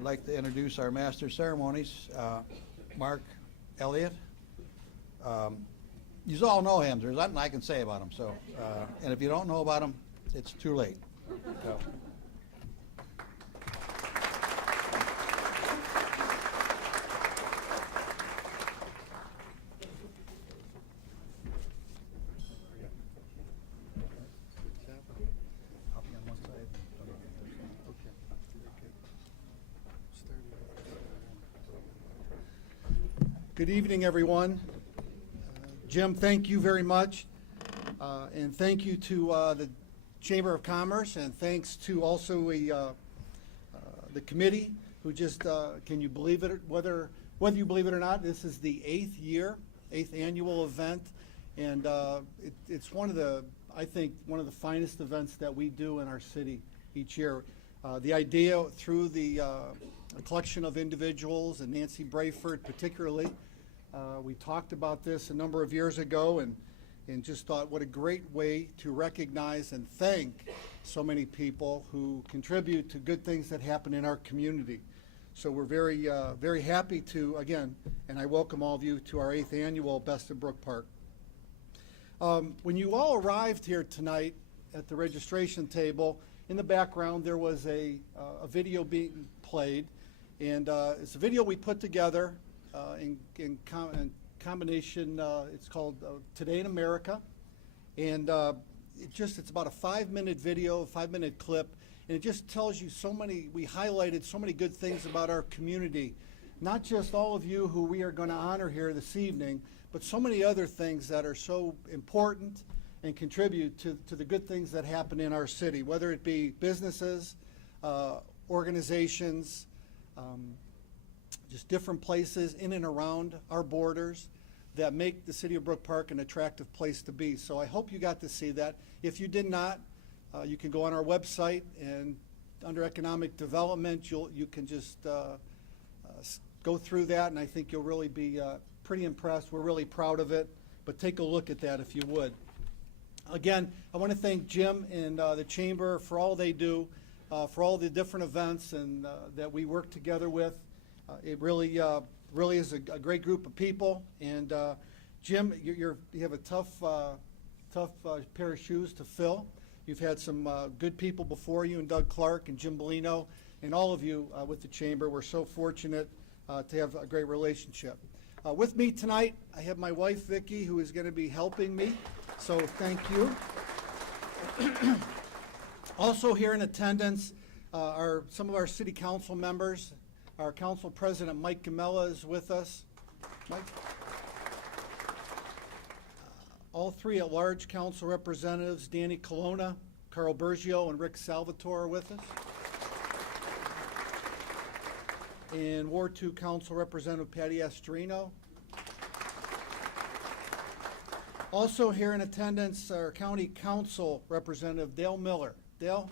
I'd like to introduce our Master of Ceremonies, Mark Elliott. You all know him. There's nothing I can say about him. So, and if you don't know about him, it's too late. So. Good evening, everyone. Jim, thank you very much. And thank you to the Chamber of Commerce, and thanks to also the committee who just, can you believe it, whether you believe it or not, this is the eighth annual event. And it's one of the, I think, one of the finest events that we do in our city each year. The idea through the a collection of individuals, and Nancy Brayford particularly, we talked about this a number of years ago and just thought what a great way to recognize and thank so many people who contribute to good things that happen in our community. So we're very happy to, again, and I welcome all of you to our 8th annual Best of Brook Park. When you all arrived here tonight at the registration table, in the background there was a video being played, and it's a video we put together in combination. It's called Today in America, and it's about a 5-minute video, a 5-minute clip, and it just tells you we highlighted so many good things about our community, not just all of you who we are going to honor here this evening, but so many other things that are so important and contribute to the good things that happen in our city, whether it be businesses, organizations, just different places in and around our borders that make the city of Brook Park an attractive place to be. So I hope you got to see that. If you did not, you can go on our website, and under economic development, you can just go through that, and I think you'll really be pretty impressed. We're really proud of it, but take a look at that if you would. Again, I want to thank Jim and the Chamber for all they do, for all the different events and that we work together with. It really is a great group of people. And Jim, you have a tough pair of shoes to fill. You've had some good people before you, and Doug Clark and Jim Bellino, and all of you with the Chamber. We're so fortunate to have a great relationship. With me tonight, I have my wife, Vicki, who is going to be helping me. So thank you. Also here in attendance are some of our city council members. Our council president, Mike Gamella, is with us. Mike? All three at-large council representatives, Danny Colonna, Carl Bergio, and Rick Salvatore, are with us. And Ward 2 council representative, Patty Astorino. Also here in attendance, our county council representative, Dale Miller. Dale?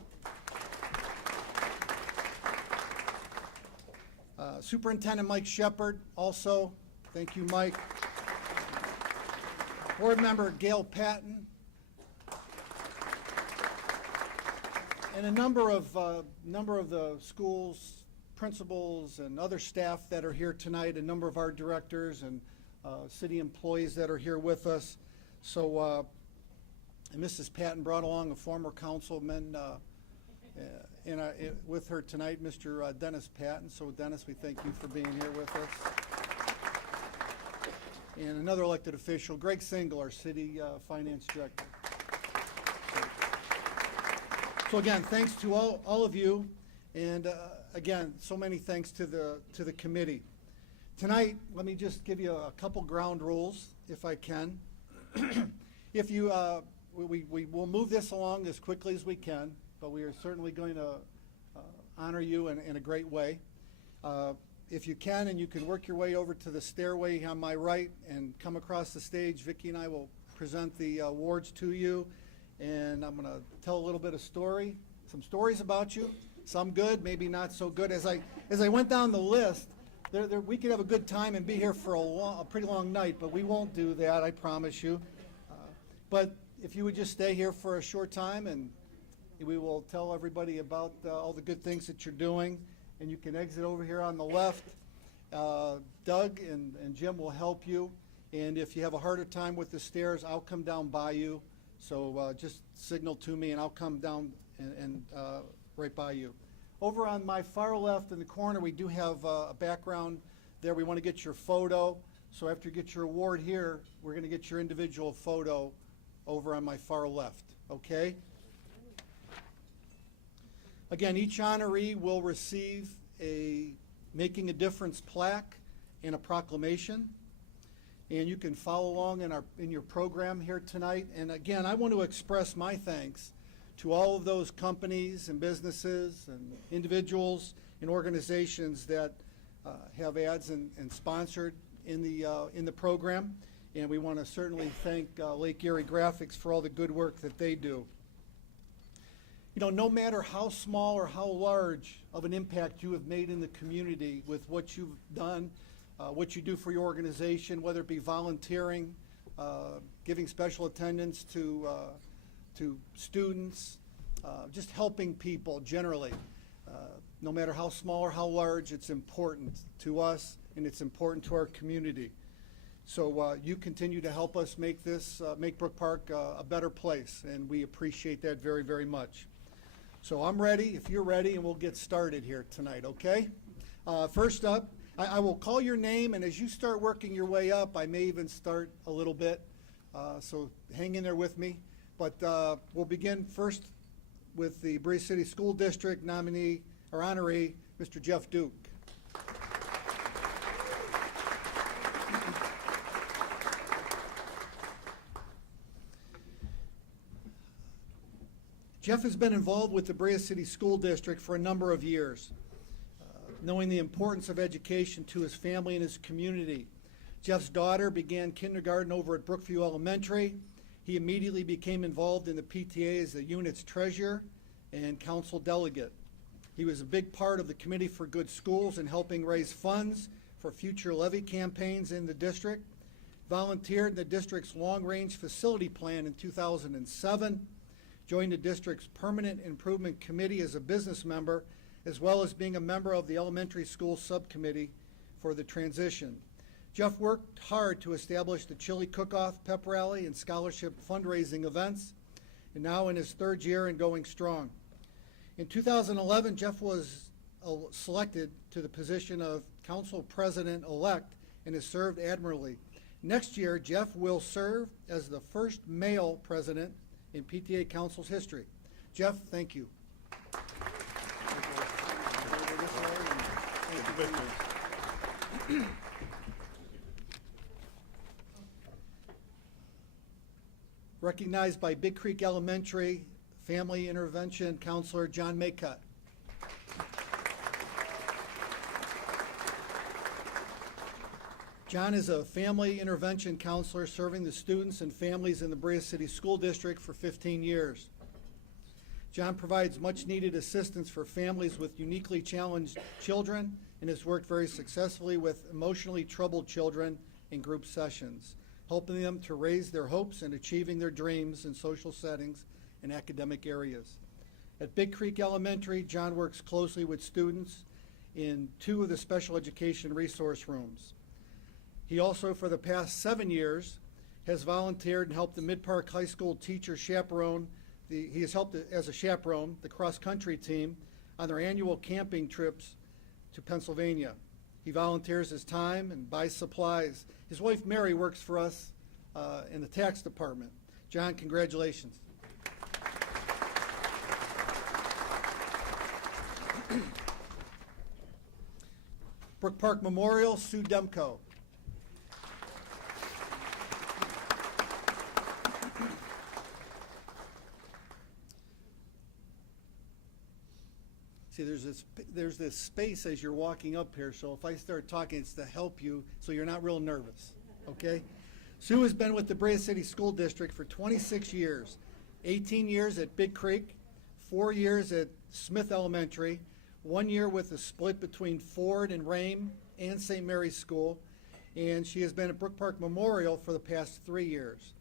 Superintendent Mike Shepard, also. Thank you, Mike. Board member Gail Patton. And a number of the schools, principals, and other staff that are here tonight, a number of our directors and city employees that are here with us. So, and Mrs. Patton brought along a former councilman with her tonight, Mr. Dennis Patton. So Dennis, we thank you for being here with us. And another elected official, Greg Single, our city finance director. So again, thanks to all of you, and again, so many thanks to the committee. Tonight, let me just give you a couple ground rules, if I can. If you, we will move this along as quickly as we can, but we are certainly going to honor you in a great way. If you can, and you can work your way over to the stairway on my right and come across the stage, Vicki and I will present the awards to you, and I'm going to tell a little bit of some stories about you, some good, maybe not so good. As I went down the list, we could have a good time and be here for a pretty long night, but we won't do that, I promise you. But if you would just stay here for a short time, and we will tell everybody about all the good things that you're doing, and you can exit over here on the left. Doug and Jim will help you, and if you have a harder time with the stairs, I'll come down by you. So just signal to me, and I'll come down and right by you. Over on my far left in the corner, we do have a background there. We want to get your photo. So after you get your award here, we're going to get your individual photo over on my far left, okay? Again, each honoree will receive a Making a Difference plaque and a proclamation. And you can follow along in your program here tonight. And again, I want to express my thanks to all of those companies and businesses and individuals and organizations that have ads and sponsored in the program. And we want to certainly thank Lake Erie Graphics for all the good work that they do. You know, no matter how small or how large of an impact you have made in the community with what you've done, what you do for your organization, whether it be volunteering, giving special attendance to students, just helping people generally. No matter how small or how large, it's important to us and it's important to our community. So you continue to help us make Brook Park a better place, and we appreciate that very, very much. So I'm ready, if you're ready, and we'll get started here tonight, okay? First up, I will call your name, and as you start working your way up, I may even start a little bit, so hang in there with me. But we'll begin first with the Breese City School District nominee, or honoree, Mr. Jeff Duke. Jeff has been involved with the Breese City School District for a number of years, knowing the importance of education to his family and his community. Jeff's daughter began kindergarten over at Brookview Elementary. He immediately became involved in the PTA as the unit's treasurer and council delegate. He was a big part of the Committee for Good Schools in helping raise funds for future levy campaigns in the district. Volunteered in the district's long-range facility plan in 2007. Joined the district's Permanent Improvement Committee as a business member, as well as being a member of the elementary school subcommittee for the transition. Jeff worked hard to establish the chili cook-off, pep rally, and scholarship fundraising events, and now in his third year and going strong. In 2011, Jeff was selected to the position of council president-elect and has served admirably. Next year, Jeff will serve as the first male president in PTA Council's history. Jeff, thank you. Recognized by Big Creek Elementary Family Intervention Counselor John Maycutt. John is a family intervention counselor serving the students and families in the Breese City School District for 15 years. John provides much needed assistance for families with uniquely challenged children and has worked very successfully with emotionally troubled children in group sessions, helping them to raise their hopes and achieving their dreams in social settings and academic areas. At Big Creek Elementary, John works closely with students in 2 of the special education resource rooms. He also, for the past 7 years, has volunteered and helped the Mid-Park High School teacher chaperone. He has helped as a chaperone the cross-country team on their annual camping trips to Pennsylvania. He volunteers his time and buys supplies. His wife, Mary, works for us in the tax department. John, congratulations. Brook Park Memorial, Sue Demko. See, there's this space as you're walking up here, so if I start talking, it's to help you so you're not real nervous, okay? Sue has been with the Breese City School District for 26 years, 18 years at Big Creek, 4 years at Smith Elementary, 1 year with a split between Ford and Rame and St. Mary's School, and she has been at Brook Park Memorial for the past 3 years.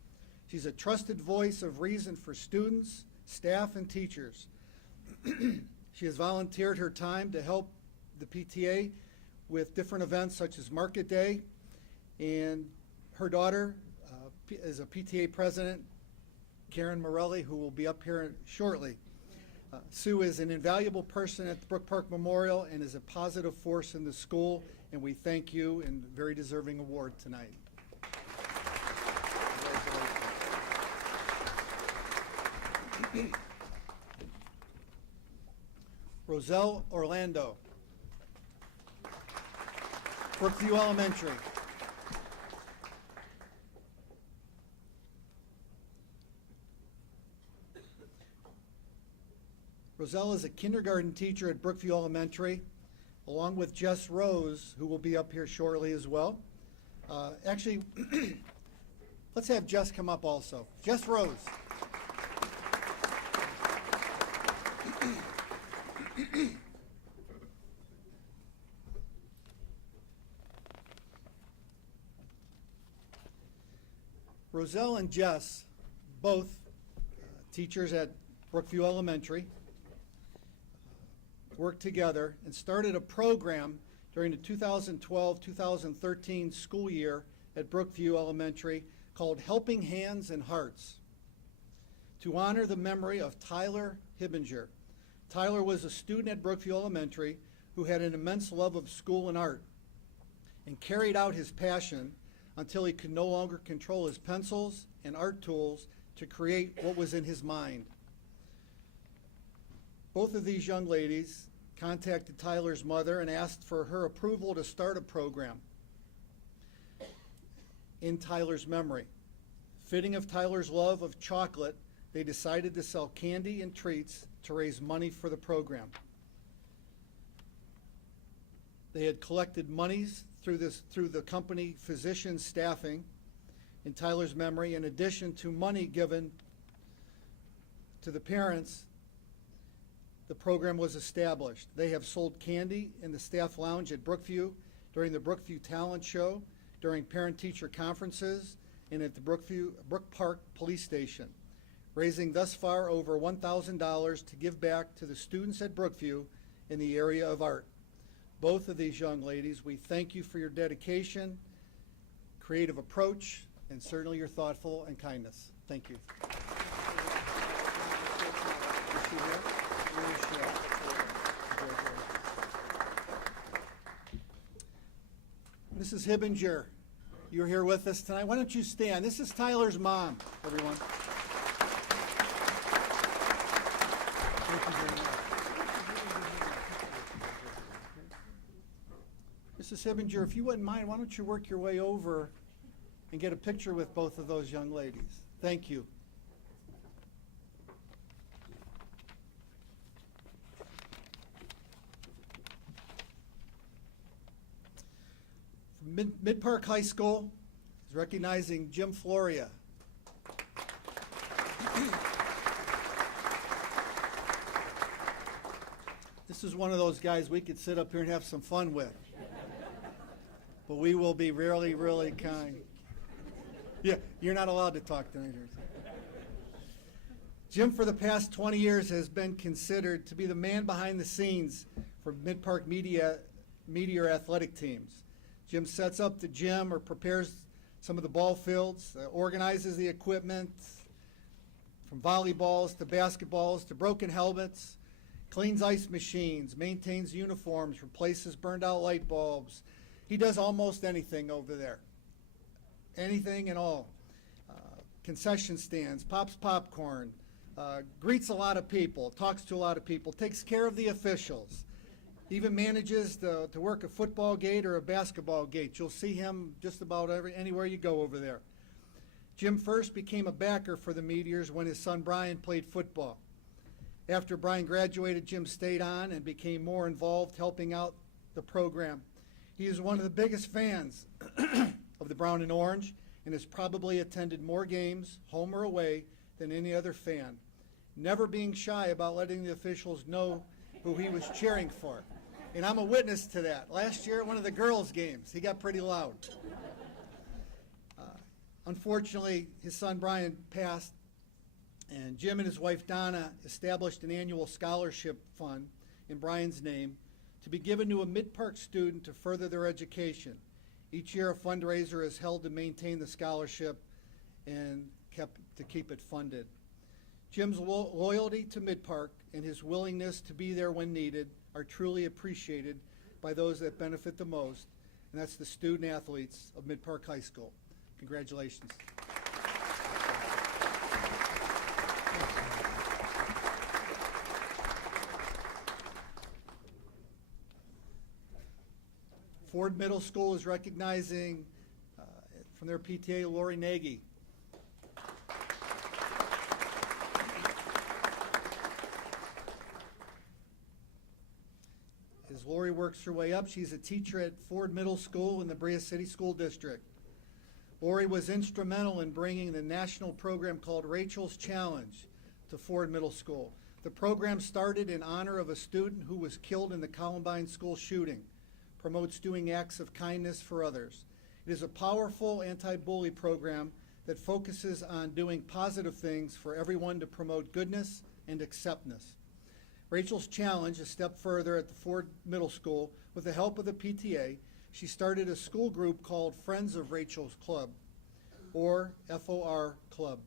She's a trusted voice of reason for students, staff, and teachers. She has volunteered her time to help the PTA with different events such as Market Day, and her daughter is a PTA president, Karen Morelli, who will be up here shortly. Sue is an invaluable person at the Brook Park Memorial and is a positive force in the school, and we thank you and very deserving award tonight. Roselle Orlando, Brookview Elementary. Roselle is a kindergarten teacher at Brookview Elementary, along with Jess Rose, who will be up here shortly as well. Actually, let's have Jess come up also. Jess Rose. Roselle and Jess, both teachers at Brookview Elementary, worked together and started a program during the 2012-2013 school year at Brookview Elementary called Helping Hands and Hearts to honor the memory of Tyler Hibbinger. Tyler was a student at Brookview Elementary who had an immense love of school and art and carried out his passion until he could no longer control his pencils and art tools to create what was in his mind. Both of these young ladies contacted Tyler's mother and asked for her approval to start a program in Tyler's memory. Fitting of Tyler's love of chocolate, they decided to sell candy and treats to raise money for the program. They had collected monies through the company physician staffing in Tyler's memory, in addition to money given to the parents. The program was established. They have sold candy in the staff lounge at Brookview, during the Brookview Talent Show, during parent-teacher conferences, and at the Brook Park Police Station, raising thus far over $1,000 to give back to the students at Brookview in the area of art. Both of these young ladies, we thank you for your dedication, creative approach, and certainly your thoughtful and kindness. Thank you. Mrs. Hibbinger, you're here with us tonight. Why don't you stand? This is Tyler's mom, everyone. Thank you very much. Mrs. Hibbinger, if you wouldn't mind, why don't you work your way over and get a picture with both of those young ladies? Thank you. Mid-Park High School is recognizing Jim Floria. This is one of those guys we could sit up here and have some fun with. But we will be really, really kind. Yeah, you're not allowed to talk tonight. Jim, for the past 20 years, has been considered to be the man behind the scenes for Mid-Park Meteor athletic teams. Jim sets up the gym or prepares some of the ball fields, organizes the equipment, from volleyballs to basketballs to broken helmets, cleans ice machines, maintains uniforms, replaces burned out light bulbs. He does almost anything over there. Anything and all. Concession stands, pops popcorn, greets a lot of people, talks to a lot of people, takes care of the officials. Even manages to work a football gate or a basketball gate. You'll see him just about anywhere you go over there. Jim first became a backer for the Meteors when his son Brian played football. After Brian graduated, Jim stayed on and became more involved helping out the program. He is one of the biggest fans of the Brown and Orange and has probably attended more games, home or away, than any other fan, never being shy about letting the officials know who he was cheering for. And I'm a witness to that. Last year at one of the girls' games, he got pretty loud. Unfortunately, his son Brian passed, and Jim and his wife Donna established an annual scholarship fund in Brian's name to be given to a Mid-Park student to further their education. Each year, a fundraiser is held to maintain the scholarship and to keep it funded. Jim's loyalty to Mid-Park and his willingness to be there when needed are truly appreciated by those that benefit the most, and that's the student athletes of Mid-Park High School. Congratulations. Ford Middle School is recognizing from their PTA, Lori Nagy. As Lori works her way up, she's a teacher at Ford Middle School in the Brea City School District. Lori was instrumental in bringing the national program called Rachel's Challenge to Ford Middle School. The program started in honor of a student who was killed in the Columbine school shooting, promotes doing acts of kindness for others. It is a powerful anti-bully program that focuses on doing positive things for everyone to promote goodness and acceptance. Rachel's Challenge, a step further at the Ford Middle School, with the help of the PTA, she started a school group called Friends of Rachel's Club, or FOR Club,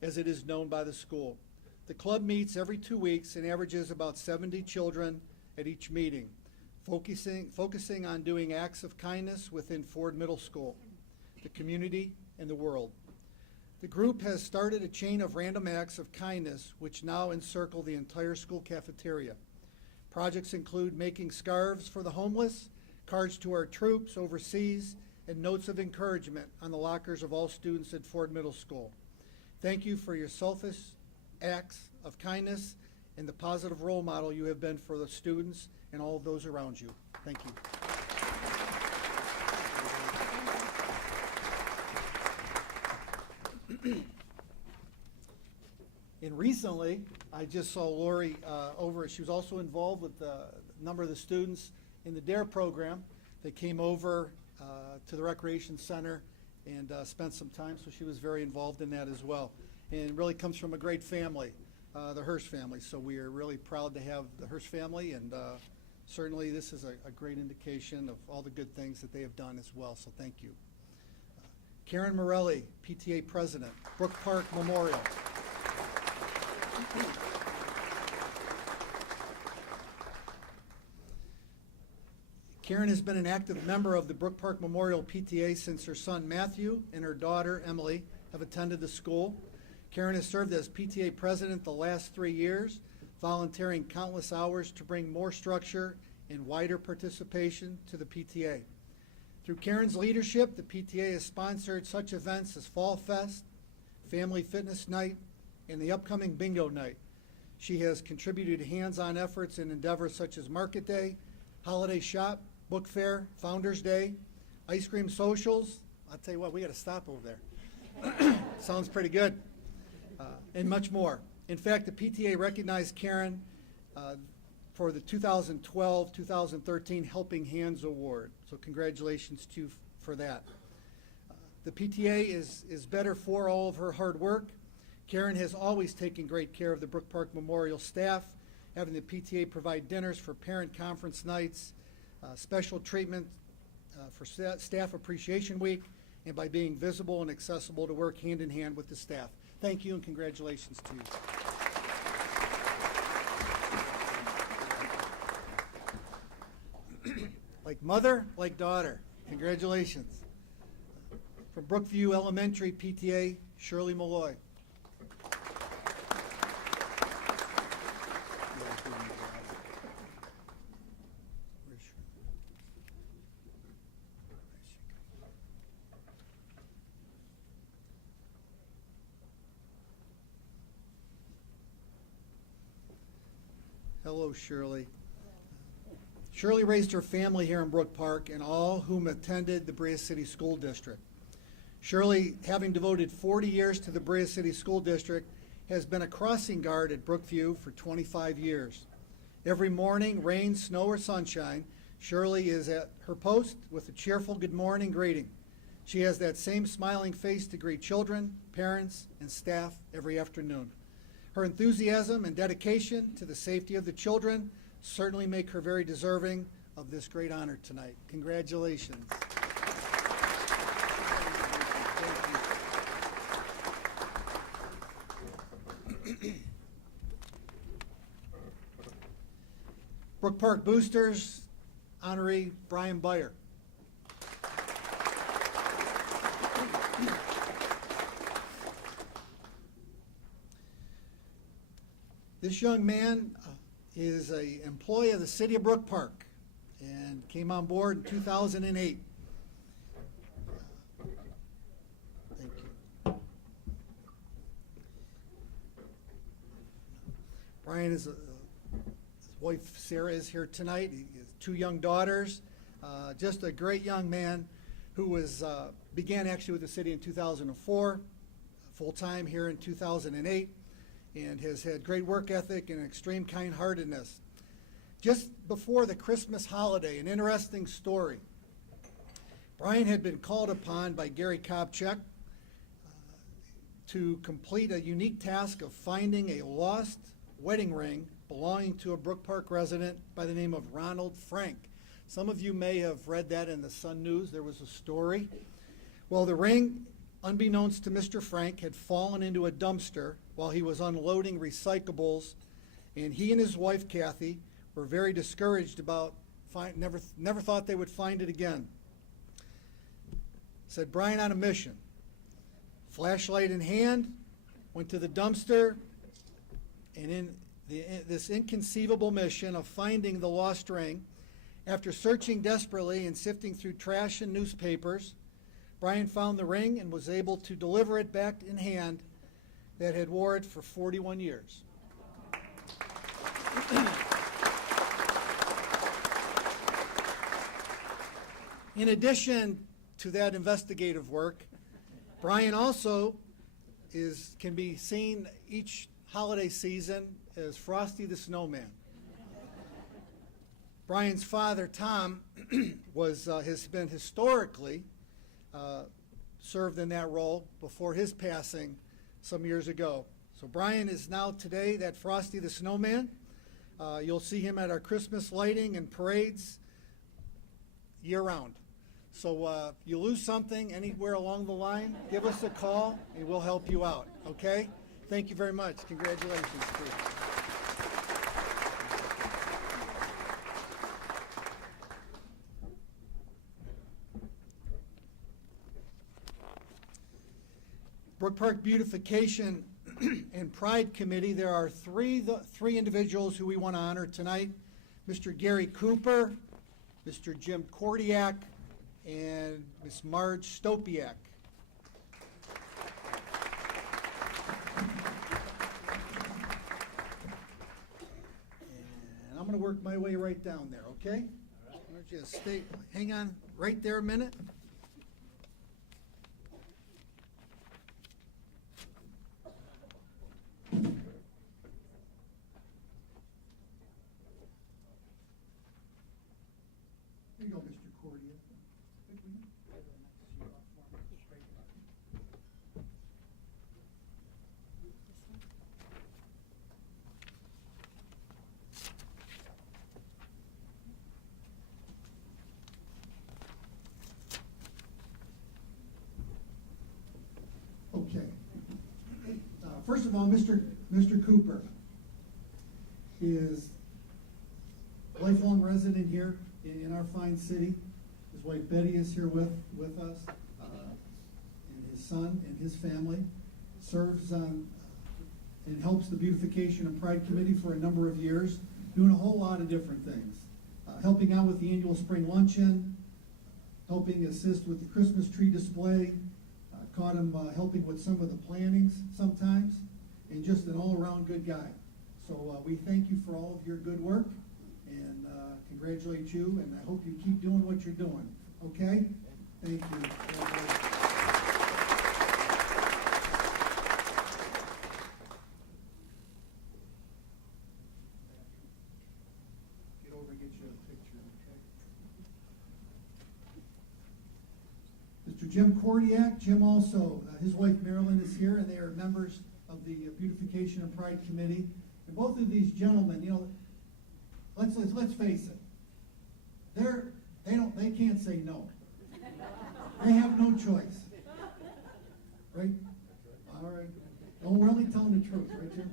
as it is known by the school. The club meets every 2 weeks and averages about 70 children at each meeting, focusing on doing acts of kindness within Ford Middle School, the community, and the world. The group has started a chain of random acts of kindness which now encircle the entire school cafeteria. Projects include making scarves for the homeless, cards to our troops overseas, and notes of encouragement on the lockers of all students at Ford Middle School. Thank you for your selfless acts of kindness and the positive role model you have been for the students and all of those around you. Thank you. And recently, I just saw Lori over. She was also involved with a number of the students in the DARE program. They came over to the Recreation Center and spent some time, so she was very involved in that as well. And really comes from a great family, the Hirsch family. So we are really proud to have the Hirsch family, and certainly this is a great indication of all the good things that they have done as well, so thank you. Karen Morelli, PTA President, Brook Park Memorial. Karen has been an active member of the Brook Park Memorial PTA since her son Matthew and her daughter Emily have attended the school. Karen has served as PTA President the last 3 years, volunteering countless hours to bring more structure and wider participation to the PTA. Through Karen's leadership, the PTA has sponsored such events as Fall Fest, Family Fitness Night, and the upcoming Bingo Night. She has contributed hands-on efforts in endeavors such as Market Day, Holiday Shop, Book Fair, Founders Day, Ice Cream Socials. I'll tell you what, we got to stop over there. Sounds pretty good. And much more. In fact, the PTA recognized Karen for the 2012-2013 Helping Hands Award. So congratulations to you for that. The PTA is better for all of her hard work. Karen has always taken great care of the Brook Park Memorial staff, having the PTA provide dinners for parent conference nights, special treatment for Staff Appreciation Week, and by being visible and accessible to work hand in hand with the staff. Thank you and congratulations to you. Like mother, like daughter. Congratulations. From Brookview Elementary PTA, Shirley Malloy. Hello, Shirley. Shirley raised her family here in Brook Park and all whom attended the Brea City School District. Shirley, having devoted 40 years to the Brea City School District, has been a crossing guard at Brookview for 25 years. Every morning, rain, snow, or sunshine, Shirley is at her post with a cheerful good morning greeting. She has that same smiling face to greet children, parents, and staff every afternoon. Her enthusiasm and dedication to the safety of the children certainly make her very deserving of this great honor tonight. Congratulations. Brook Park Boosters, honoree Brian Byer. This young man is an employee of the city of Brook Park and came on board in 2008. Thank you. Brian is his wife Sarah is here tonight. He has two young daughters. Just a great young man who began actually with the city in 2004, full-time here in 2008, and has had great work ethic and extreme kind-heartedness. Just before the Christmas holiday, an interesting story. Brian had been called upon by Gary Kopchak to complete a unique task of finding a lost wedding ring belonging to a Brook Park resident by the name of Ronald Frank. Some of you may have read that in the Sun News. There was a story. Well, the ring, unbeknownst to Mr. Frank, had fallen into a dumpster while he was unloading recyclables, and he and his wife, Kathy, were very discouraged about never thought they would find it again. Said Brian on a mission. Flashlight in hand, went to the dumpster, and in this inconceivable mission of finding the lost ring, after searching desperately and sifting through trash and newspapers, Brian found the ring and was able to deliver it back in hand that had wore it for 41 years. In addition to that investigative work, Brian also can be seen each holiday season as Frosty the Snowman. Brian's father, Tom, has been historically served in that role before his passing some years ago. So Brian is now today that Frosty the Snowman. You'll see him at our Christmas lighting and parades year-round. So if you lose something anywhere along the line, give us a call and we'll help you out, okay? Thank you very much. Congratulations, Steve. Brook Park Beautification and Pride Committee, there are three individuals who we want to honor tonight. Mr. Gary Cooper, Mr. Jim Kordiak, and Ms. Marge Stopiak. And I'm going to work my way right down there, okay? All right. Just hang on right there a minute. Here you go, Mr. Cordia. Okay. First of all, Mr. Cooper is a lifelong resident here in our fine city. His wife Betty is here with us, and his son and his family. Serves on and helps the Beautification and Pride Committee for a number of years, doing a whole lot of different things. Helping out with the annual spring luncheon, helping assist with the Christmas tree display, caught him helping with some of the plannings sometimes, and just an all-around good guy. So we thank you for all of your good work, and congratulate you, and I hope you keep doing what you're doing, okay? Thank you. Get over and get you a picture, okay? Mr. Jim Kordiak, Jim also, his wife Marilyn is here, and they are members of the Beautification and Pride Committee. And both of these gentlemen, you know, let's face it. They can't say no. They have no choice. Right? All right. Don't really tell them the truth, right, Jim?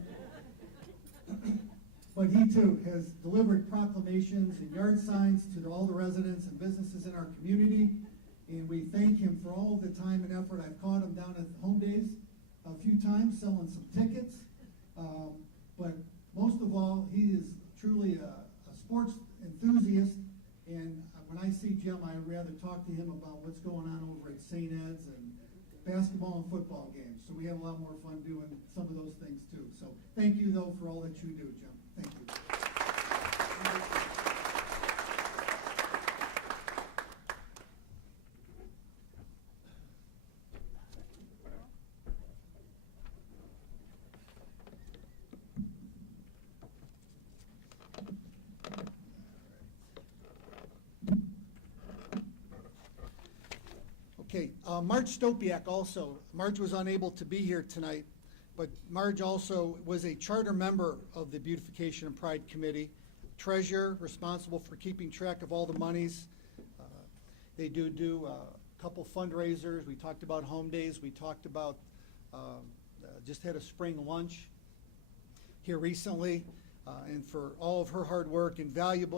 But he too has delivered proclamations and yard signs to all the residents and businesses in our community. And we thank him for all the time and effort. I've caught him down at Home Days a few times selling some tickets. But most of all, he is truly a sports enthusiast. And when I see Jim, I'd rather talk to him about what's going on over at St. Ed's and basketball and football games. So we have a lot more fun doing some of those things too. So thank you, though, for all that you do, Jim. Thank you. Okay, Marge Stopiak also. Marge was unable to be here tonight, but Marge also was a charter member of the Beautification and Pride Committee, treasurer, responsible for keeping track of all the monies. They do a couple fundraisers. We talked about Home Days. We talked about, just had a spring lunch here recently, and for all of her hard work,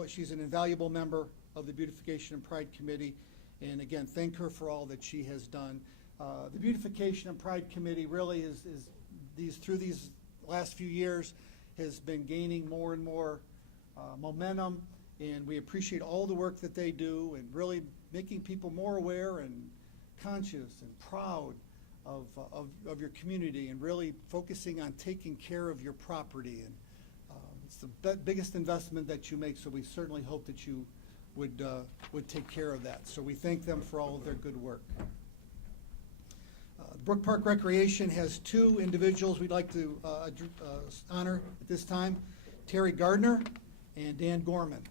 she's an invaluable member of the Beautification and Pride Committee. And again, thank her for all that she has done. The Beautification and Pride Committee really is through these last few years has been gaining more and more momentum, and we appreciate all the work that they do and really making people more aware and conscious and proud of your community and really focusing on taking care of your property. And it's the biggest investment that you make, so we certainly hope that you would take care of that. So we thank them for all of their good work. Brook Park Recreation has two individuals we'd like to honor at this time, Terry Gardner and Dan Gorman.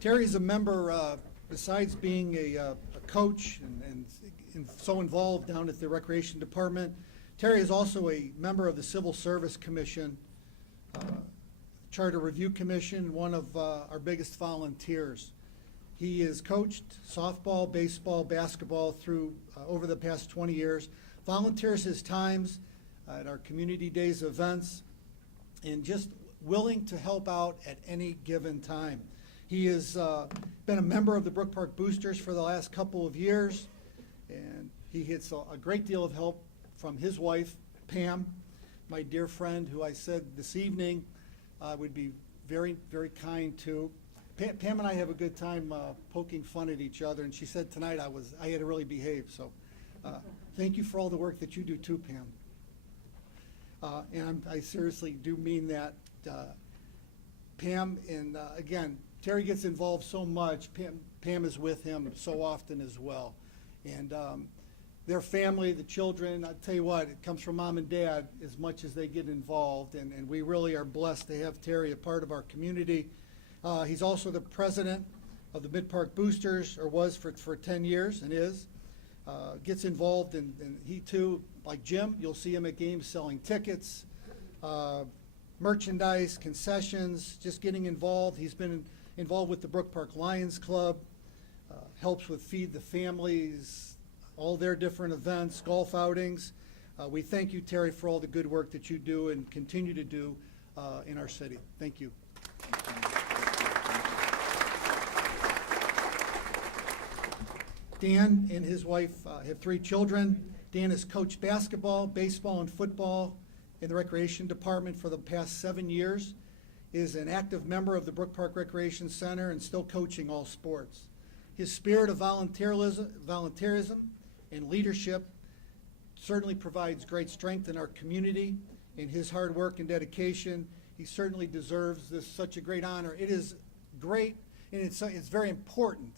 Terry's a member, besides being a coach and so involved down at the Recreation Department. Terry is also a member of the Civil Service Commission, Charter Review Commission, one of our biggest volunteers. He has coached softball, baseball, basketball through over the past 20 years, volunteers his times at our community days events, and just willing to help out at any given time. He has been a member of the Brook Park Boosters for the last couple of years, and he gets a great deal of help from his wife, Pam, my dear friend, who I said this evening would be very, very kind to. Pam and I have a good time poking fun at each other, and she said tonight I had to really behave. So thank you for all the work that you do too, Pam. And I seriously do mean that. Pam, and again, Terry gets involved so much. Pam is with him so often as well. And their family, the children, I tell you what, it comes from mom and dad as much as they get involved. And we really are blessed to have Terry a part of our community. He's also the president of the Mid-Park Boosters, or was for 10 years and is. Gets involved, and he too, like Jim, you'll see him at games selling tickets, merchandise, concessions, just getting involved. He's been involved with the Brook Park Lions Club, helps with Feed the Families, all their different events, golf outings. We thank you, Terry, for all the good work that you do and continue to do in our city. Thank you. Dan and his wife have 3 children. Dan has coached basketball, baseball, and football in the Recreation Department for the past 7 years, is an active member of the Brook Park Recreation Center and still coaching all sports. His spirit of volunteerism and leadership certainly provides great strength in our community. In his hard work and dedication, he certainly deserves such a great honor. It is great, and it's very important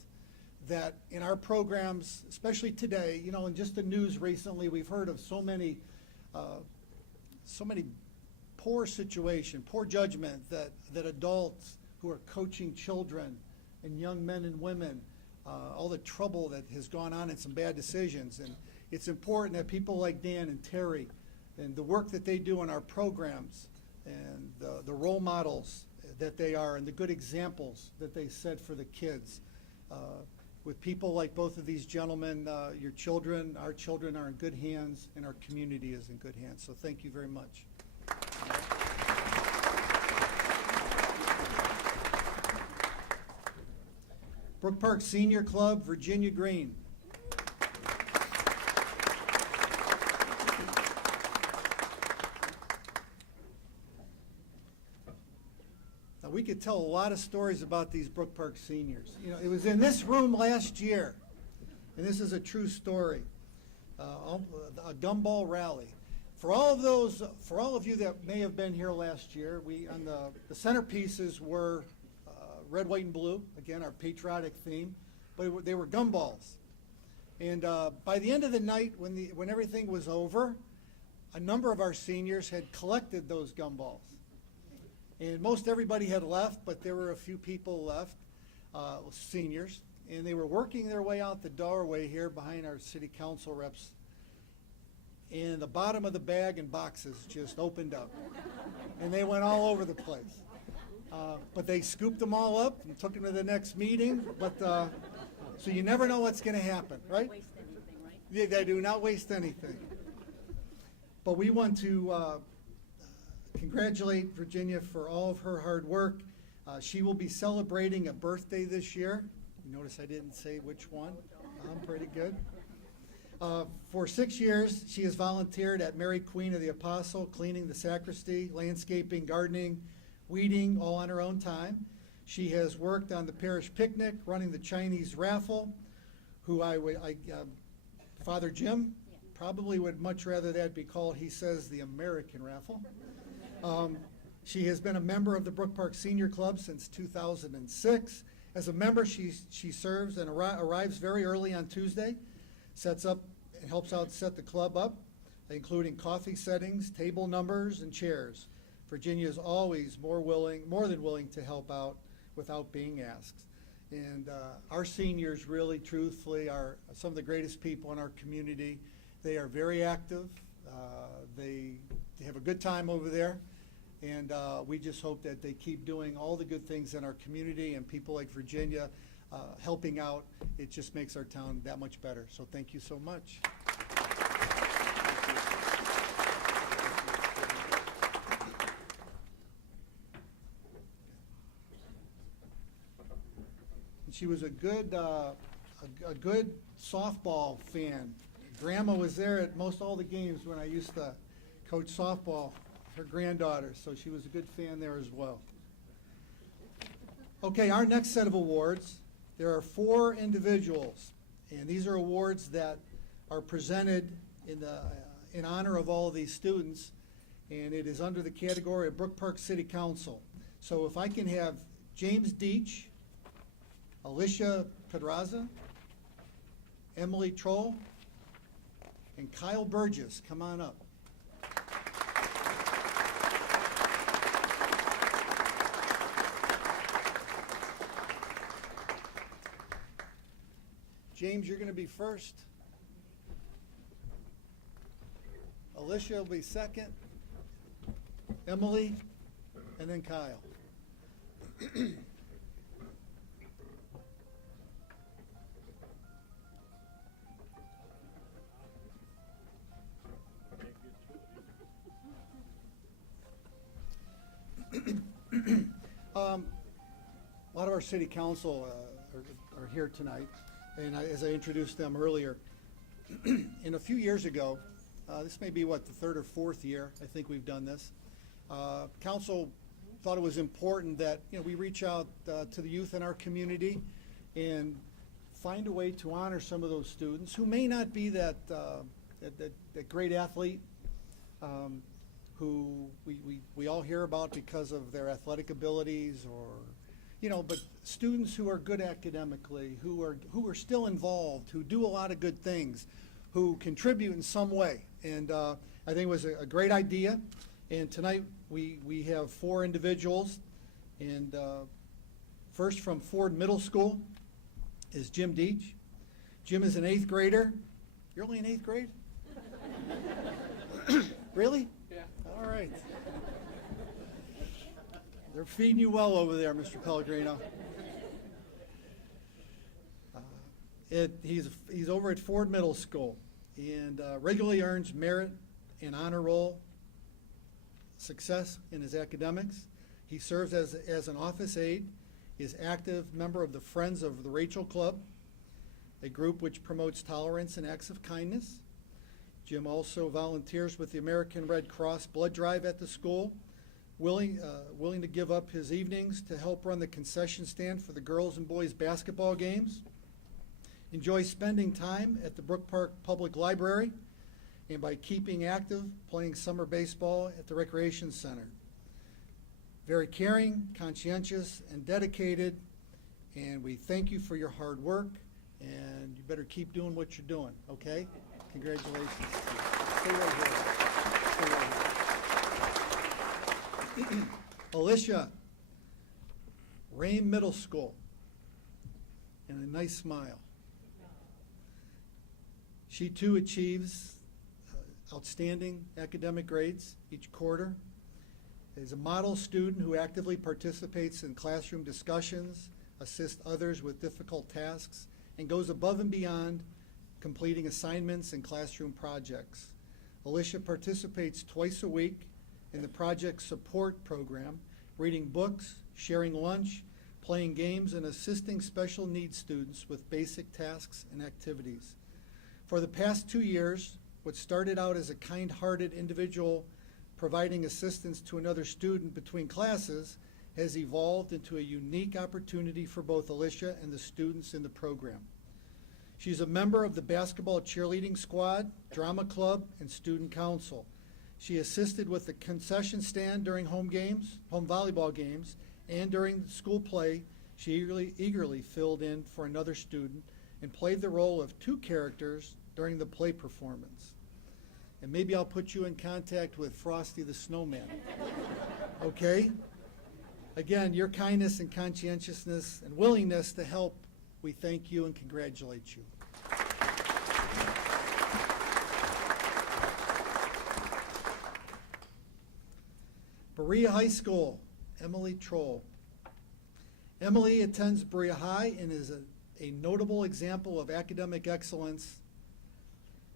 that in our programs, especially today, in just the news recently, we've heard of so many poor situation, poor judgment that adults who are coaching children and young men and women, all the trouble that has gone on and some bad decisions. And it's important that people like Dan and Terry and the work that they do in our programs and the role models that they are and the good examples that they set for the kids. With people like both of these gentlemen, your children, our children are in good hands, and our community is in good hands. So thank you very much. Brook Park Senior Club, Virginia Green. Now, we could tell a lot of stories about these Brook Park seniors. You know, it was in this room last year, and this is a true story, a gumball rally. For all of you that may have been here last year, on the centerpieces were red, white, and blue, again, our patriotic theme, but they were gumballs. And by the end of the night, when everything was over, a number of our seniors had collected those gumballs. And most everybody had left, but there were a few people left, seniors, and they were working their way out the doorway here behind our city council reps. And the bottom of the bag and boxes just opened up, and they went all over the place. But they scooped them all up and took them to the next meeting. But so you never know what's going to happen, right? Waste anything, right? Yeah, they do not waste anything. But we want to congratulate Virginia for all of her hard work. She will be celebrating a birthday this year. You notice I didn't say which one. I'm pretty good. For 6 years, she has volunteered at Mary Queen of the Apostle, cleaning the sacristy, landscaping, gardening, weeding, all on her own time. She has worked on the parish picnic, running the Chinese raffle, Father Jim probably would much rather that be called, he says, the American raffle. She has been a member of the Brook Park Senior Club since 2006. As a member, she serves and arrives very early on Tuesday, sets up and helps out set the club up, including coffee settings, table numbers, and chairs. Virginia is always more than willing to help out without being asked. And our seniors really, truthfully, are some of the greatest people in our community. They are very active. They have a good time over there. And we just hope that they keep doing all the good things in our community, and people like Virginia helping out. It just makes our town that much better. So thank you so much. She was a good softball fan. Grandma was there at most all the games when I used to coach softball, her granddaughter, so she was a good fan there as well. Okay, our next set of awards, there are 4 individuals, and these are awards that are presented in honor of all of these students, and it is under the category of Brook Park City Council. So if I can have James Deach, Alicia Pedraza, Emily Troll, and Kyle Burgess, come on up. James, you're going to be first. Alicia will be second. Emily, and then Kyle. A lot of our city council are here tonight, and as I introduced them earlier, and a few years ago, this may be the 3rd or 4th year I think we've done this. Council thought it was important that we reach out to the youth in our community and find a way to honor some of those students who may not be that great athlete. Who we all hear about because of their athletic abilities, or but students who are good academically, who are still involved, who do a lot of good things, who contribute in some way. And I think it was a great idea, And tonight, we have 4 individuals. And first from Ford Middle School is Jim Deach. Jim is an 8th grader. You're only in 8th grade? Really? Yeah. All right. They're feeding you well over there, Mr. Pellegrino. He's over at Ford Middle School and regularly earns merit and honor roll success in his academics. He serves as an office aide, is active member of the Friends of the Rachel Club, a group which promotes tolerance and acts of kindness. Jim also volunteers with the American Red Cross blood drive at the school, willing to give up his evenings to help run the concession stand for the girls and boys basketball games. Enjoys spending time at the Brook Park Public Library, and by keeping active, playing summer baseball at the Recreation Center. Very caring, conscientious, and dedicated, and we thank you for your hard work, and you better keep doing what you're doing, okay? Congratulations. Stay right here. Stay right here. Alicia, Rame Middle School, and a nice smile. She too achieves outstanding academic grades each quarter. Is a model student who actively participates in classroom discussions, assists others with difficult tasks, and goes above and beyond completing assignments and classroom projects. Alicia participates twice a week in the project support program, reading books, sharing lunch, playing games, and assisting special needs students with basic tasks and activities. For the past 2 years, what started out as a kind-hearted individual providing assistance to another student between classes has evolved into a unique opportunity for both Alicia and the students in the program. She's a member of the basketball cheerleading squad, drama club, and student council. She assisted with the concession stand during home volleyball games, and during school play, she eagerly filled in for another student and played the role of 2 characters during the play performance. And maybe I'll put you in contact with Frosty the Snowman. Okay? Again, your kindness and conscientiousness and willingness to help, we thank you and congratulate you. Berea High School, Emily Troll. Emily attends Berea High and is a notable example of academic excellence.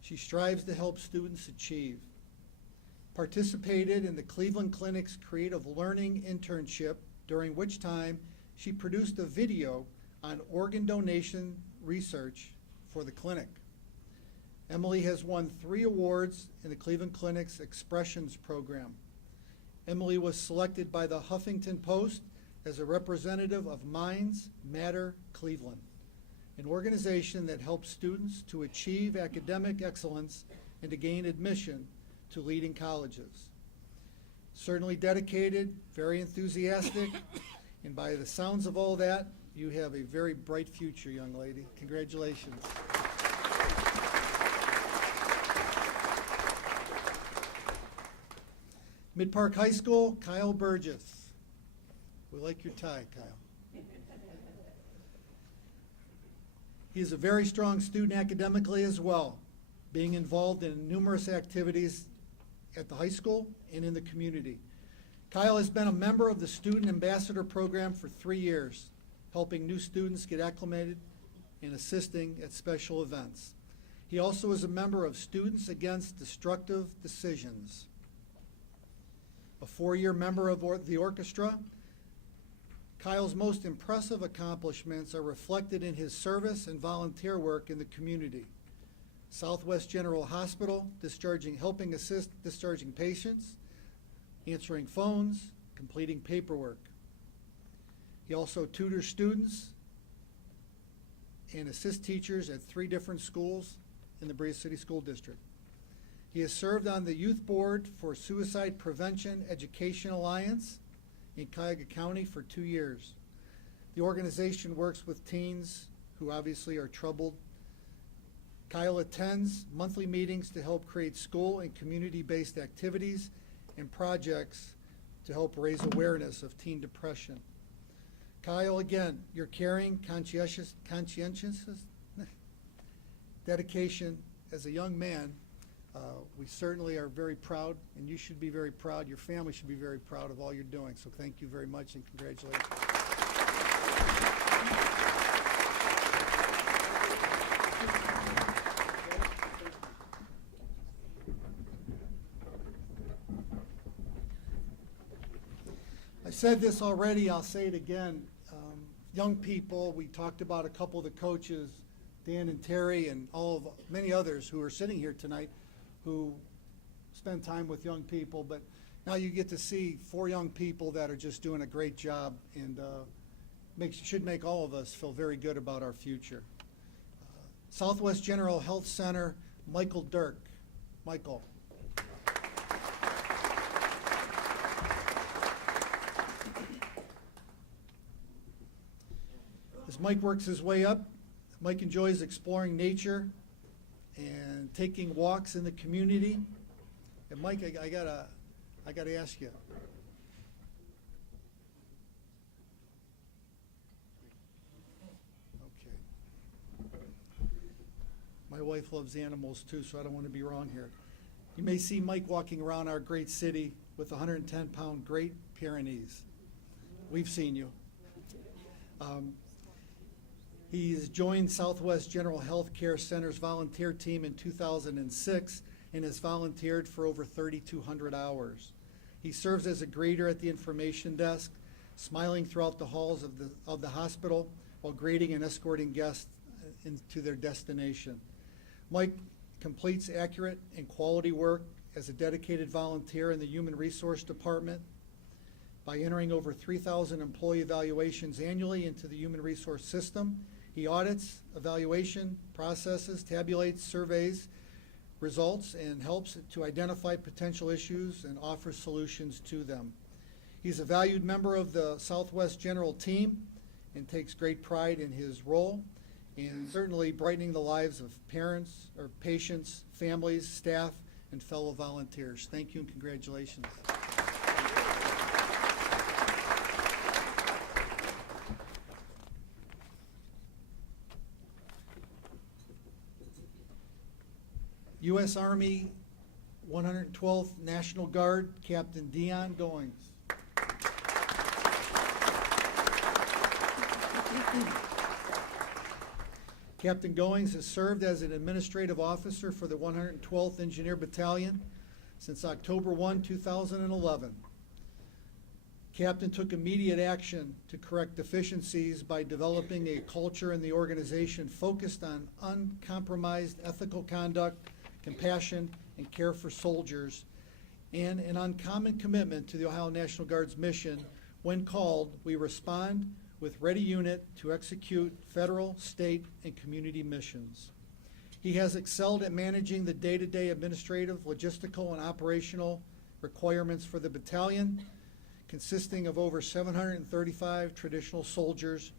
She strives to help students achieve. Participated in the Cleveland Clinic's Creative Learning Internship, during which time she produced a video on organ donation research for the clinic. Emily has won 3 awards in the Cleveland Clinic's Expressions program. Emily was selected by the Huffington Post as a representative of Minds Matter Cleveland, an organization that helps students to achieve academic excellence and to gain admission to leading colleges. Certainly dedicated, very enthusiastic, and by the sounds of all that, you have a very bright future, young lady. Congratulations. Mid-Park High School, Kyle Burgess. We like your tie, Kyle. He is a very strong student academically as well, being involved in numerous activities at the high school and in the community. Kyle has been a member of the Student Ambassador Program for 3 years, helping new students get acclimated and assisting at special events. He also is a member of Students Against Destructive Decisions, a 4-year member of the orchestra. Kyle's most impressive accomplishments are reflected in his service and volunteer work in the community. Southwest General Hospital, helping assist discharging patients, answering phones, completing paperwork. He also tutors students and assists teachers at 3 different schools in the Berea City School District. He has served on the Youth Board for Suicide Prevention Education Alliance in Cuyahoga County for 2 years. The organization works with teens who obviously are troubled. Kyle attends monthly meetings to help create school and community-based activities and projects to help raise awareness of teen depression. Kyle, again, your caring, conscientious dedication as a young man, we certainly are very proud, and you should be very proud. Your family should be very proud of all you're doing. So thank you very much and congratulations. I said this already, I'll say it again. Young people, we talked about a couple of the coaches, Dan and Terry, and many others who are sitting here tonight who spend time with young people, but now you get to see 4 young people that are just doing a great job, and should make all of us feel very good about our future. Southwest General Health Center, Michael Dirk. Michael. As Mike works his way up, Mike enjoys exploring nature and taking walks in the community. And Mike, I gotta ask you. Okay. My wife loves animals too, so I don't want to be wrong here. You may see Mike walking around our great city with a 110-pound Great Pyrenees. We've seen you. He's joined Southwest General Health Care Center's volunteer team in 2006 and has volunteered for over 3,200 hours. He serves as a greeter at the information desk, smiling throughout the halls of the hospital while greeting and escorting guests into their destination. Mike completes accurate and quality work as a dedicated volunteer in the Human Resource Department by entering over 3,000 employee evaluations annually into the human resource system. He audits, evaluation processes, tabulates, surveys, results, and helps to identify potential issues and offers solutions to them. He's a valued member of the Southwest General team and takes great pride in his role and certainly brightening the lives of parents or patients, families, staff, and fellow volunteers. Thank you and congratulations. U.S. Army 112th National Guard, Captain Dion Goings. Captain Goings has served as an administrative officer for the 112th Engineer Battalion since October 1, 2011. Captain took immediate action to correct deficiencies by developing a culture in the organization focused on uncompromised ethical conduct, compassion, and care for soldiers, and an uncommon commitment to the Ohio National Guard's mission. When called, we respond with ready unit to execute federal, state, and community missions. He has excelled at managing the day-to-day administrative, logistical, and operational requirements for the battalion, consisting of over 735 traditional soldiers.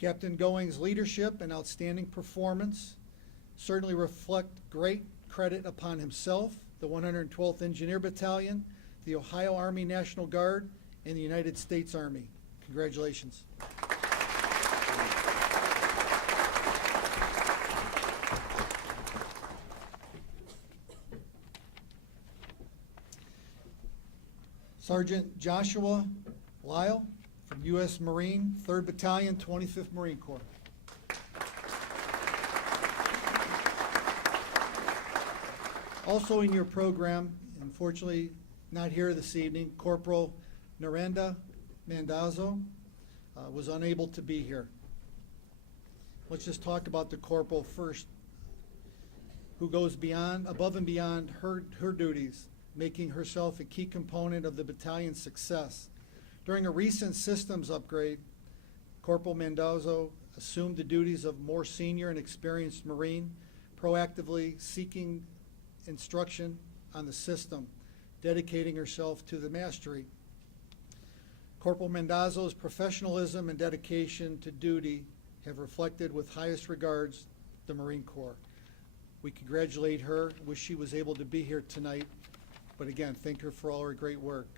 Captain Goings' leadership and outstanding performance certainly reflect great credit upon himself, the 112th Engineer Battalion, the Ohio Army National Guard, and the United States Army. Congratulations. Sergeant Joshua Lyle from U.S. Marine, 3rd Battalion, 25th Marine Corps. Also in your program, unfortunately not here this evening, Corporal Narenda Mandazzo was unable to be here. Let's just talk about the corporal first, who goes above and beyond her duties, making herself a key component of the battalion's success. During a recent systems upgrade, Corporal Mandazzo assumed the duties of more senior and experienced Marine, proactively seeking instruction on the system, dedicating herself to the mastery. Corporal Mandazzo's professionalism and dedication to duty have reflected with highest regards the Marine Corps. We congratulate her, wish she was able to be here tonight. But again, thank her for all her great work.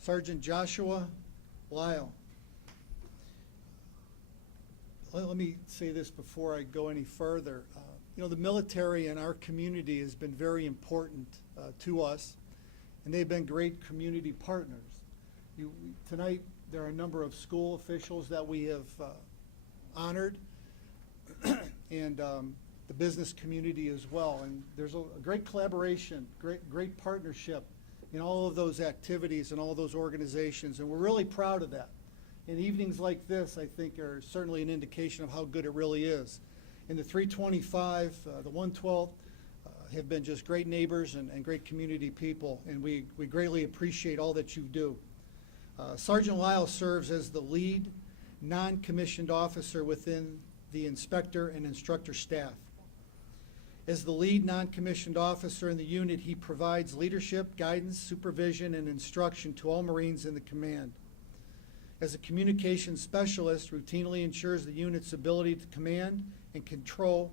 Sergeant Joshua Lyle. Let me say this before I go any further. The military in our community has been very important to us, and they've been great community partners. Tonight, there are a number of school officials that we have honored, and the business community as well. And there's a great collaboration, great partnership in all of those activities and all of those organizations, and we're really proud of that. And evenings like this, I think, are certainly an indication of how good it really is. And the 325, the 112th, have been just great neighbors and great community people, and we greatly appreciate all that you do. Sergeant Lyle serves as the lead non-commissioned officer within the inspector and instructor staff. As the lead non-commissioned officer in the unit, he provides leadership, guidance, supervision, and instruction to all Marines in the command. As a communications specialist, routinely ensures the unit's ability to command and control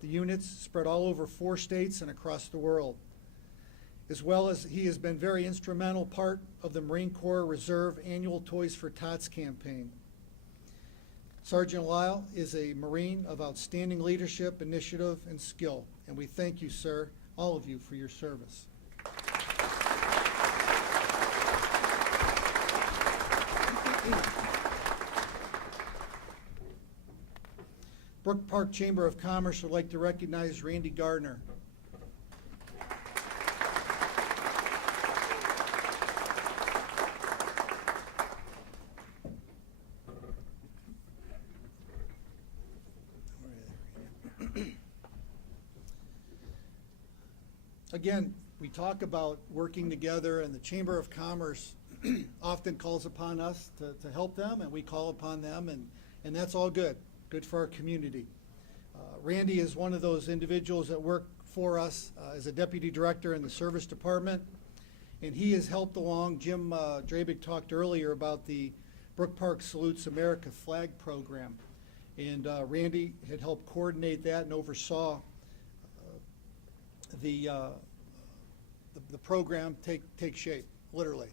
the units spread all over 4 states and across the world. As well as he has been very instrumental part of the Marine Corps Reserve annual Toys for Tots campaign. Sergeant Lyle is a Marine of outstanding leadership, initiative, and skill, and we thank you, sir, all of you, for your service. Brook Park Chamber of Commerce would like to recognize Randy Gardner. Again, we talk about working together, and the Chamber of Commerce often calls upon us to help them, and we call upon them, and that's all good for our community. Randy is one of those individuals that work for us as a deputy director in the service department, and he has helped along. Jim Drabik talked earlier about the Brook Park Salutes America flag program, and Randy had helped coordinate that and oversaw the program take shape, literally.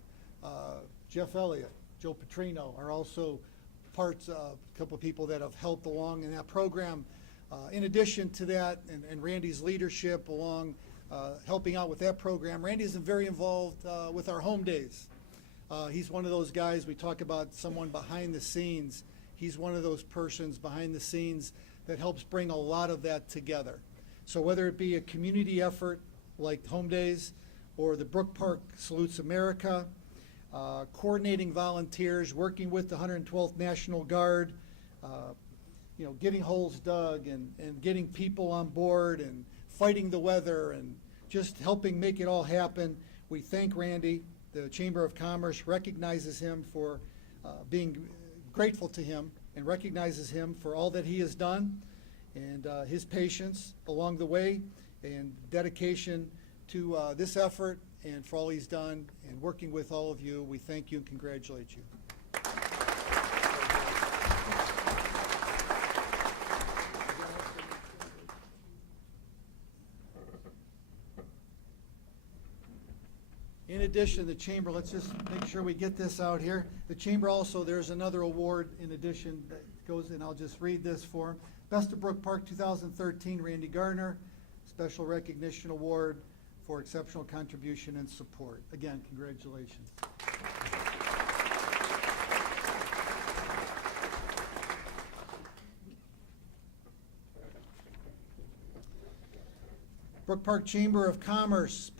Jeff Elliott, Joe Petrino are also parts, a couple of people that have helped along in that program. In addition to that, and Randy's leadership along helping out with that program, Randy is very involved with our home days. He's one of those guys, we talk about someone behind the scenes. He's one of those persons behind the scenes that helps bring a lot of that together. So whether it be a community effort like Home Days or the Brook Park Salutes America, coordinating volunteers, working with the 112th National Guard, getting holes dug and getting people on board and fighting the weather and just helping make it all happen. We thank Randy. The Chamber of Commerce recognizes him for being grateful to him and recognizes him for all that he has done and his patience along the way and dedication to this effort and for all he's done and working with all of you. We thank you and congratulate you. In addition, the Chamber, let's just make sure we get this out here. The Chamber also, there's another award in addition that goes, and I'll just read this for him. Best of Brook Park 2013, Randy Gardner, Special Recognition Award for exceptional contribution and support. Again, congratulations. Brook Park Chamber of Commerce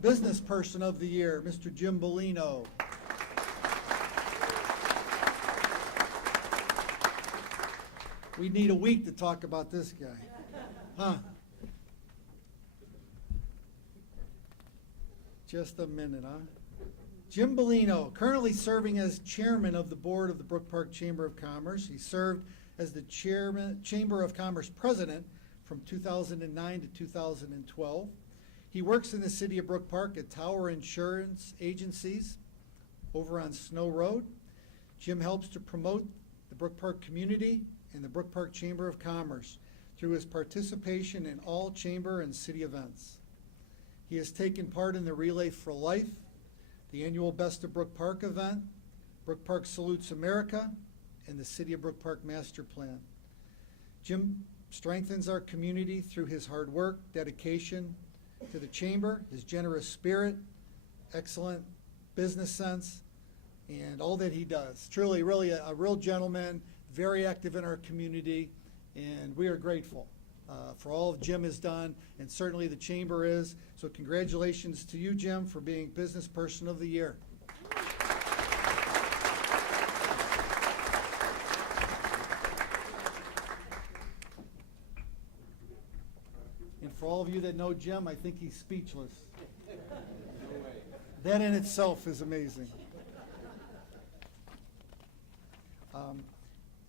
Business Person of the Year, Mr. Jim Bellino. We need a week to talk about this guy. Huh? Just a minute, huh? Jim Bellino, currently serving as chairman of the board of the Brook Park Chamber of Commerce. He served as the Chamber of Commerce president from 2009 to 2012. He works in the city of Brook Park at Tower Insurance Agencies over on Snow Road. Jim helps to promote the Brook Park community and the Brook Park Chamber of Commerce through his participation in all chamber and city events. He has taken part in the Relay for Life, the annual Best of Brook Park event, Brook Park Salutes America, and the City of Brook Park Master Plan. Jim strengthens our community through his hard work, dedication to the Chamber, his generous spirit, excellent business sense, and all that he does. Truly, really a real gentleman, very active in our community, and we are grateful for all Jim has done, and certainly the Chamber is. So congratulations to you, Jim, for being Business Person of the Year. And for all of you that know Jim, I think he's speechless. That in itself is amazing.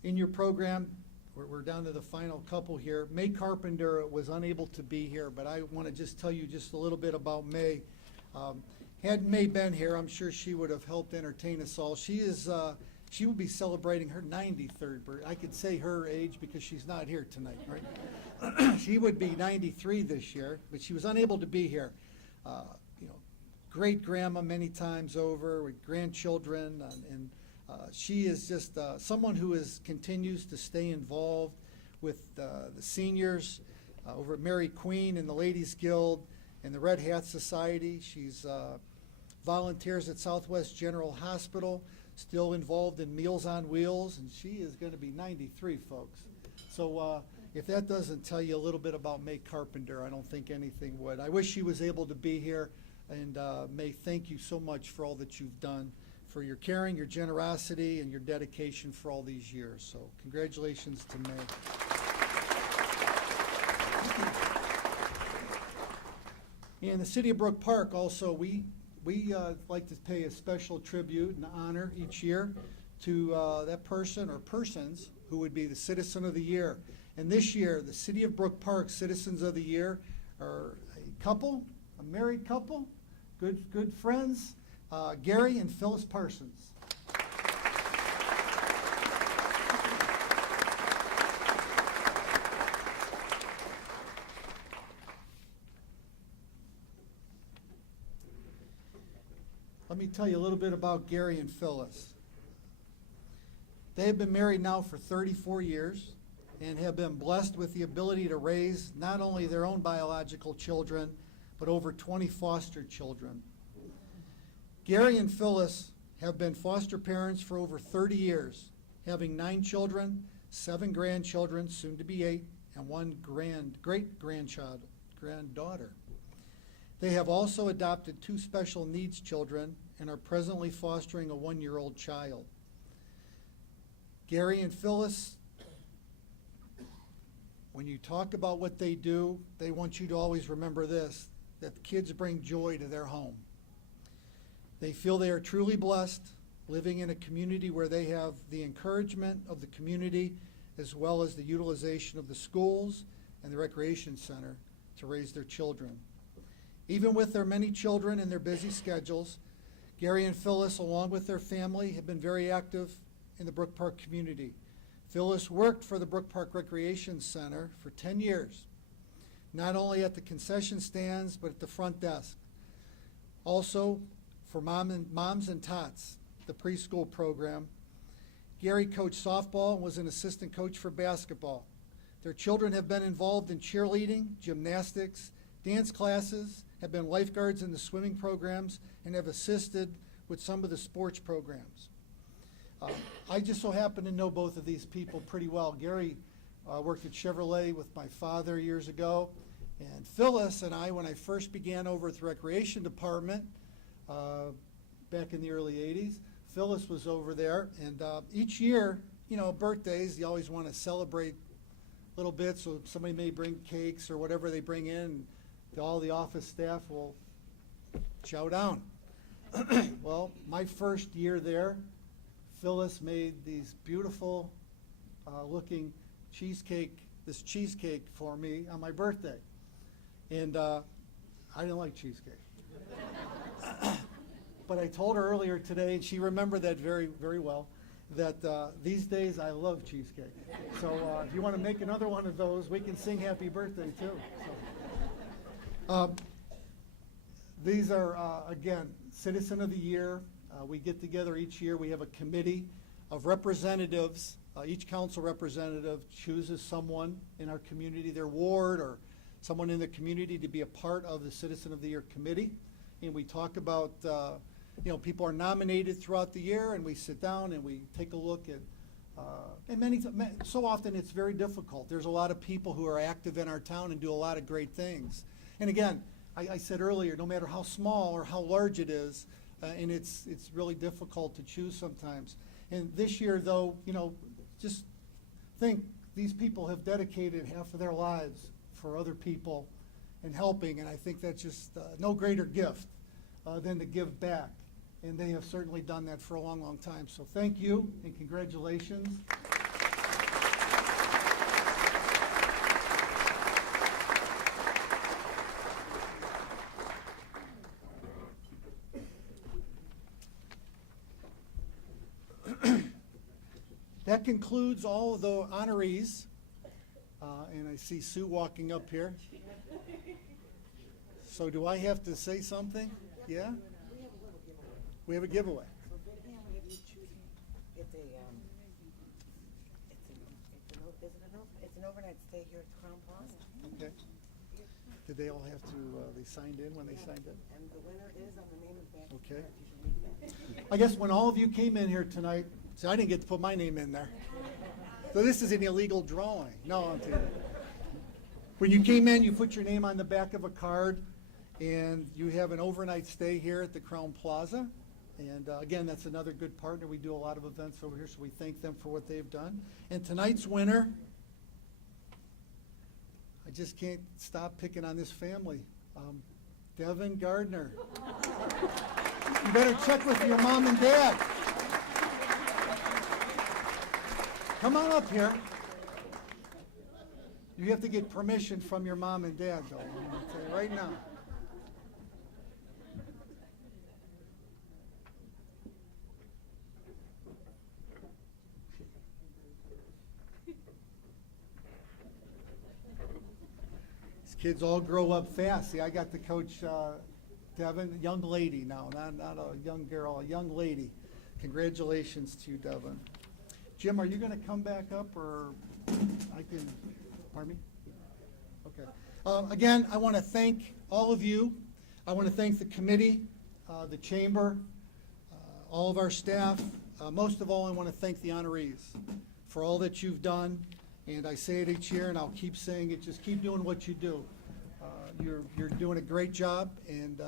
In your program, we're down to the final couple here. May Carpenter was unable to be here, but I want to just tell you just a little bit about May. Had May been here, I'm sure she would have helped entertain us all. She will be celebrating her 93rd birthday. I could say her age because she's not here tonight, right? She would be 93 this year, but she was unable to be here. Great grandma many times over with grandchildren, and she is just someone who continues to stay involved with the seniors over at Mary Queen and the Ladies Guild and the Red Hat Society. She's volunteers at Southwest General Hospital, still involved in Meals on Wheels, and she is going to be 93, folks. So if that doesn't tell you a little bit about May Carpenter, I don't think anything would. I wish she was able to be here, and May, thank you so much for all that you've done, for your caring, your generosity, and your dedication for all these years. So congratulations to May. In the City of Brook Park also, we like to pay a special tribute and honor each year to that person or persons who would be the Citizen of the Year. And this year, the City of Brook Park Citizens of the Year are a couple, a married couple, good friends, Gary and Phyllis Parsons. Let me tell you a little bit about Gary and Phyllis. They have been married now for 34 years and have been blessed with the ability to raise not only their own biological children, but over 20 foster children. Gary and Phyllis have been foster parents for over 30 years, having 9 children, 7 grandchildren, soon to be 8, and 1 granddaughter. They have also adopted 2 special needs children and are presently fostering a 1-year-old child. Gary and Phyllis, when you talk about what they do, they want you to always remember this, that the kids bring joy to their home. They feel they are truly blessed, living in a community where they have the encouragement of the community as well as the utilization of the schools and the recreation center to raise their children. Even with their many children and their busy schedules, Gary and Phyllis, along with their family, have been very active in the Brook Park community. Phyllis worked for the Brook Park Recreation Center for 10 years, not only at the concession stands, but at the front desk. Also, for Moms and Tots, the preschool program. Gary coached softball and was an assistant coach for basketball. Their children have been involved in cheerleading, gymnastics, dance classes, have been lifeguards in the swimming programs, and have assisted with some of the sports programs. I just so happen to know both of these people pretty well. Gary worked at Chevrolet with my father years ago, and Phyllis and I, when I first began over at the Recreation Department, back in the early 80s. Phyllis was over there, and each year, birthdays, you always want to celebrate a little bit, so somebody may bring cakes or whatever they bring in, and all the office staff will chow down. Well, my first year there, Phyllis made these beautiful looking cheesecake for me on my birthday, and I didn't like cheesecake. But I told her earlier today, and she remembered that very, very well, that these days I love cheesecake. So if you want to make another one of those, we can sing happy birthday too. So, These are, again, Citizen of the Year. We get together each year. We have a committee of representatives. Each council representative chooses someone in our community, their ward, or someone in the community to be a part of the Citizen of the Year committee. And we talk about, people are nominated throughout the year, and we sit down and we take a look at, so often it's very difficult. There's a lot of people who are active in our town and do a lot of great things. And again, I said earlier, no matter how small or how large it is, and it's really difficult to choose sometimes. And this year, though, just think these people have dedicated half of their lives for other people and helping, and I think that's just no greater gift than to give back. And they have certainly done that for a long, long time. So thank you and congratulations. That concludes all of the honorees. And I see Sue walking up here. So do I have to say something? Yeah? We have a giveaway. So Vivian, we have you choose, it's an overnight stay here at Crown Plaza. Okay. Did they all have to, they signed in when they signed in? And the winner is on the name of Banquet. Okay. You should read that. I guess when all of you came in here tonight, see, I didn't get to put my name in there. So this is an illegal drawing. No, I'm kidding. When you came in, you put your name on the back of a card, and you have an overnight stay here at the Crown Plaza. And again, that's another good partner. We do a lot of events over here, so we thank them for what they've done. And tonight's winner, I just can't stop picking on this family, Devin Gardner. You better check with your mom and dad. Come on up here. You have to get permission from your mom and dad, though. I'm going to tell you right now. These kids all grow up fast. See, I got to coach Devin, young lady now, not a young girl, a young lady. Congratulations to you, Devin. Jim, are you going to come back up, or I can, pardon me? Okay. Again, I want to thank all of you. I want to thank the committee, the chamber, all of our staff. Most of all, I want to thank the honorees for all that you've done. And I say it each year, and I'll keep saying it, just keep doing what you do. You're doing a great job, and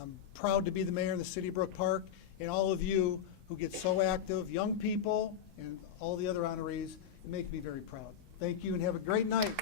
I'm proud to be the mayor of the city of Brook Park, and all of you who get so active, young people, and all the other honorees, make me very proud. Thank you, and have a great night.